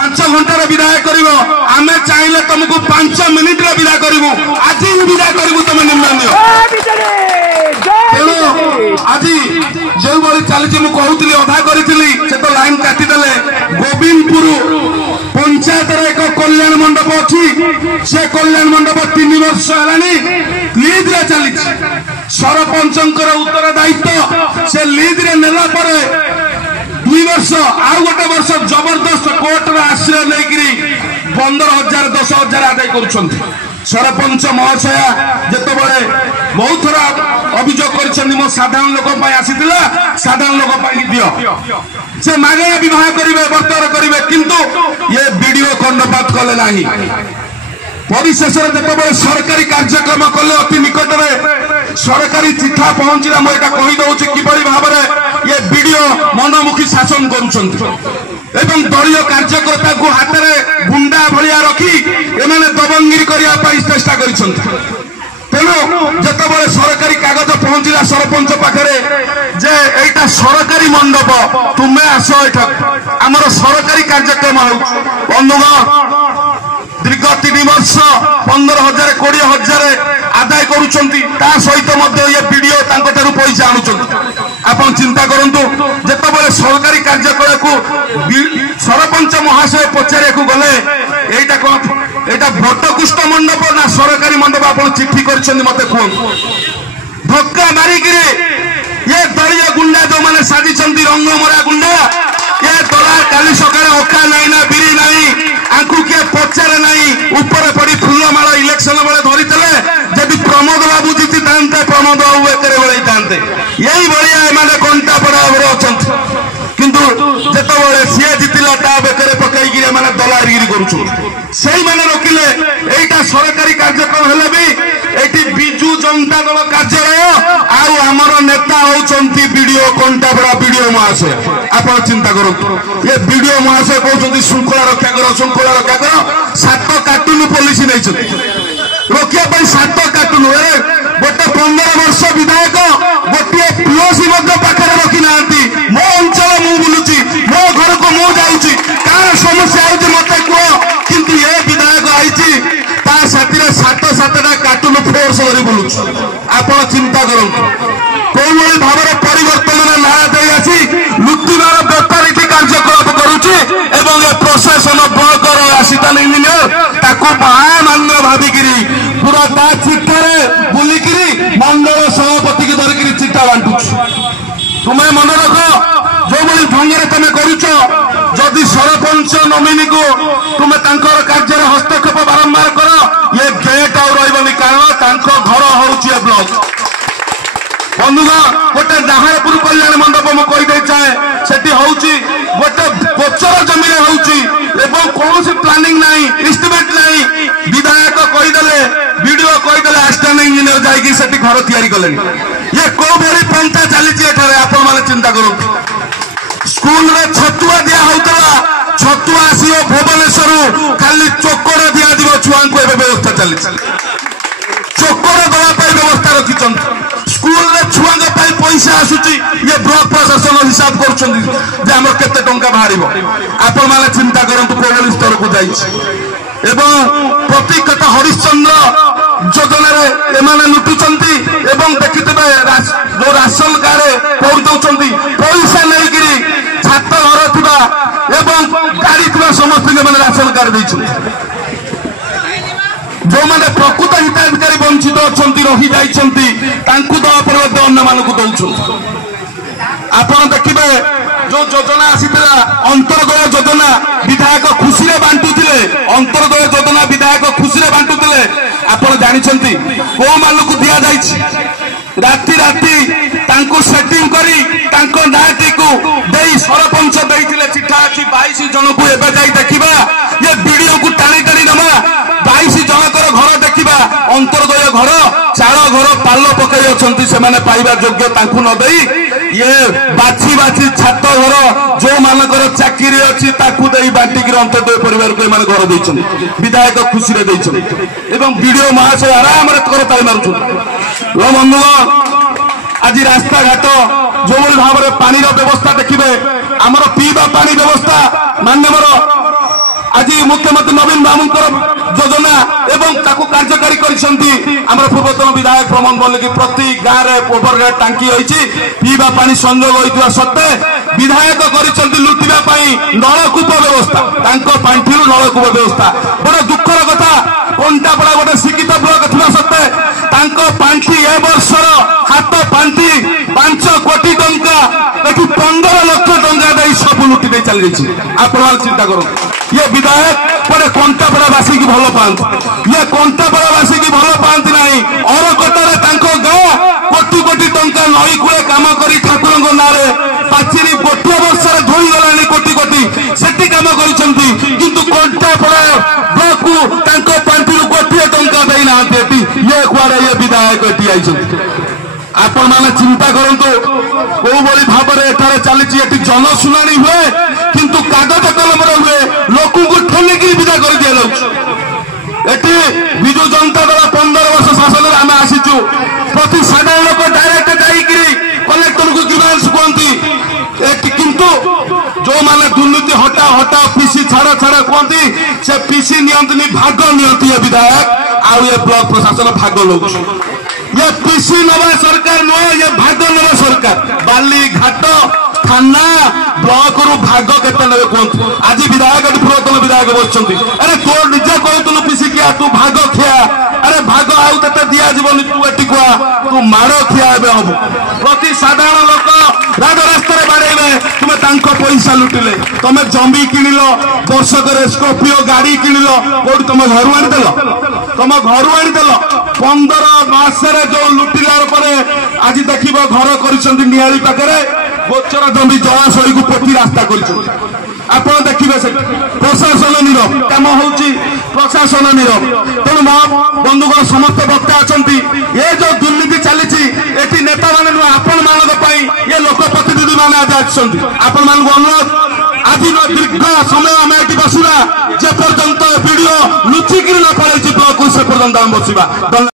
5 घंटार विदाय कर आम चाहिए तुमको 5 मिनिट विदा करूँ आज ही विदा करूँ तुम निर्णय तेणु आज जो भाई चली मुझे अधा करी से तो लाइन काटिदेले गोविंदपुर पंचायत एक कल्याण मंडप अच्छी से कल्याण मंडप 3 वर्ष है लीज चली सरपंच उत्तर दायित्व से लीज नेला 2 वर्ष आउ गोटे वर्ष जबरदस्त कोर्टर आश्रय नहीं 15,000 10,000 आदाय कर सरपंच महाशया जिते बहुत थर अभियोग कर साधारण लोक आसी साधारण लोक दियो से मागणा विवाह करेंगे बर्तर करेंगे किंतु ये वीडियो खंडपात कले ना परिशेष जो सरकारी कार्यक्रम कले अति निकट में सरकारी चिठा पहुंचला मुझे कहीदे कि भाव में ये वीडियो मनमुखी शासन करुँच दलीय कार्यकर्ता को हाथ में गुंडा भाया रखी एमाने दबंगिरी करने चेष्टा कर तेणु जिते सरकारी कागज पहुंचला सरपंच पाखे जे एटा सरकारी मंडप तुम्हें आस आमर सरकारी कार्यक्रम बंधुगण दीर्घ 3 वर्ष 15,000 20,000 आदाय करुँचा सहित ये वीडियो पैसा आणुन चिंता करूँ जिते सरकारी कार्यकला को सरपंच महाशय पचारे गले यहाँ कौन यहाँ भट्टकुष्ठ मंडप ना सरकारी मंडप आप चिठी कर मत कहूँ धक्का मारिक ये दलीय गुंडा जो मैंने साजी रंगमरा गुंडा ये दला काली सकाଳେ अखा नहीं ना बिरी नहीं आंकु किए पचारे नहीं ऊपर पड़ी फुलमाल इलेक्शन बेले धरी जदि प्रमोद बाबू जीति था प्रमोद बाबू एकर बड़े था यही भाया कंटा पड़ा अच्छा किंतु जिते सी जीतला ता बेकर पकईकि दलागिरी कर रोकिले यहाँ सरकारी कार्यक्रम हेले भी विजु जनता दल कार्यालय आमर नेता होती वीडियो कंटापड़ा वीडियो महाशय आप चिंता करूँ ये वीडियो महाशय कहते श्रृंखला रक्षा कर 7 कार्टून पुलिस नहीं रोकने 7 कार्टून गोटे 15 वर्ष विधायक गोटे पीओसी पाखे रखी ना मो अंचल मु बुलूची मो घर को मु जाऊँगी कार समस्या है मत कह किंतु ये विधायक आई साथी 7-7टा कार्टून फोर्स कर बुलू आप चिंता करूँ कौन भाव परिवर्तन ना दे आसी लुटिबार बेपारी कार्यकलाप करुच्ची प्रशासन ब्लक आसिस्टांट इंजीनियर ताको महामान्य भाविकी पूरा ता चिठारे बुलिकी मंडल सभापति की धरिकी चिठा बांटू तुम्हें मन रख जो भाई ढंगे तुम करुच जदि सरपंच नमिनी को तुम्हें कार्य हस्तक्षेप बारंबार कर ये गेट आउ रही कारण घर हूँ ब्लक बंधुगण गोटे नाहरपुर कल्याण मंडप मुझे चाहे से हूँ गोटे गोचर जमी हूँ कौन प्लानिंग ना इस्टिमेट ना विधायक कहीदे वीडियो कहीदे आसिस्टांट इंजीनियर जाकि घर तैयारी कले ये कौ भाई पंथा चली आप चिंता करूँ स्कूल में छतुआ दिया होता छतुआ आसो भुवनेश्वर खाली चोकर दिया छुआ को व्यवस्था चली चोकर दवाई व्यवस्था रखी स्कूल में छुआ पैसा आसूची ये ब्लॉक प्रशासन हिसाब कर केते टंका बाहर आपण मैंने चिंता करंतु कोड़ी स्तर को जाइए प्रतीक हरिश्चंद्र योजन लुटुंट देखिथे जो राशन कार्ड पहुंचाऊँ पैसा नहीं छात घर थी गाड़ी थी समस्त राशन कार्ड जो मैंने प्रकृत हिताधिकारी वंचित अच्छा रही दवा परिवर्तन अन्य मानक दौरान आप देखिए जो योजना आसीला अंतर्गय योजना विधायक खुशी बांटुले अंतर्गय योजना विधायक खुशी बांटुले आप जानते कौ मानक दि जाए राति राति सेटिंग करी नाटी को दे सरपंच देते चिठा अच्छी 22 जन को एवं जाई देखा ये वीडियो को टाणी टाणी नवा 22 जनकर घर देखा अंतर्गय घर चाल घर पाल पकई अच्छा से पाइबा योग्य न दे ये बाछी बाछी छात घर जो मानकर चाकरी अच्छी बांटिक अंत्योदय परिवार को घर देते विधायक खुशी वीडियो महाशय आराम करताली मार्च बंधुगण आज रास्ता घाट जो भाव में पानी व्यवस्था देखिए आमर पीवा पानी व्यवस्था माननीय मुख्यमंत्री नवीन बाबूंकर योजना एवं ताकू कार्यकारी करिसंती हमर पूर्वतन विधायक प्रमोद मल्लिक प्रति गाँव रे ओवरहेड टांकी होईची पीवा पानी संयोग होइतवा सत्ते विधायक करिसंती लुटिबा पई नलकूप व्यवस्था तांको पांठिरु नलकूप व्यवस्था बड़ा दुखर कथा कोंटा पड़ा गोटे शिक्षित ब्लॉक थिबा सत्ते तांको पांठी ए वर्षर हाथ पांठी 5 कोटी टंका देखि 15 लाख टंका दे सब लुटि दे चल जाई आपण चिंता करो ये विधायक पड़े कंटापड़ा बासी की भल पाती ये कंटापड़ा बासी की भल पाती ना अरकटारे गाँ कोटी कोटी टंका नई कूले कम कर ठाकुर ना पाचेरी गोटे वर्ष धोई गला कोटी कोटी से कम कर कंटापड़ा ब्लॉक को पांठी गोटे टंका देना ये कुआड़े ये विधायक आई आपण मैंने चिंता करूँ कौ भाव में चली जनशुणी हुए किंतु कागज कलम हुए लोक ठेलिक विदा कर दि जाती विजु जनता दल 15 वर्ष शासन आम आसीचु प्रति साधारण लोक डायरेक्ट जाकि कलेक्टर को ग्रीवांस कहती किंतु जो माने दुर्नीति हटा हटा पीसी छाड़ छाड़ कहती से पीसी नियंत्रण भाग नियंती विधायक आउ ये ब्लॉक प्रशासन भाग लोग ये पीसी नवा सरकार नुह ये भाग नवा सरकार बाली घाट थाना ब्लॉक रु भाग केते ने कहतु आज विधायक पूर्वतन विधायक बसचंती अरे तो निजे कहतु पीसी किया तू भाग खिया अरे भाग आउ तते दिया जीवन तू एटी कुआ तू मारो खिया एबे हम प्रति साधारण लोक राजरास्ता रे बाड़ेबे तुमे तांको पैसा लुटिले तमे जमी किनिलो वर्षक रे स्कॉर्पियो गाड़ी किनिलो कोड तुम घरु आनी देलो तुम घरु आनी देलो 15 मास रे जो लुटिलार परे आज देखिबो घर करिसंती नियारी पाखरे गोचर जमी जलाशय को पोती रास्ता कर देखिए से प्रशासन नीरव कम हो प्रशासन नीरव तेणु मो बंधुगण समस्त वक्ता अच्छा ये जो दुर्नीति चली नेता मैंने नुह आपण मान ये लोकप्रतिनिधि मैंने आज आपण मान अनुरोध आज दीर्घ समय आम ये बसुरा जे पर्यंत वीडियो लुचिकी न पड़े ब्लॉक से पर्यंत आम बसवा।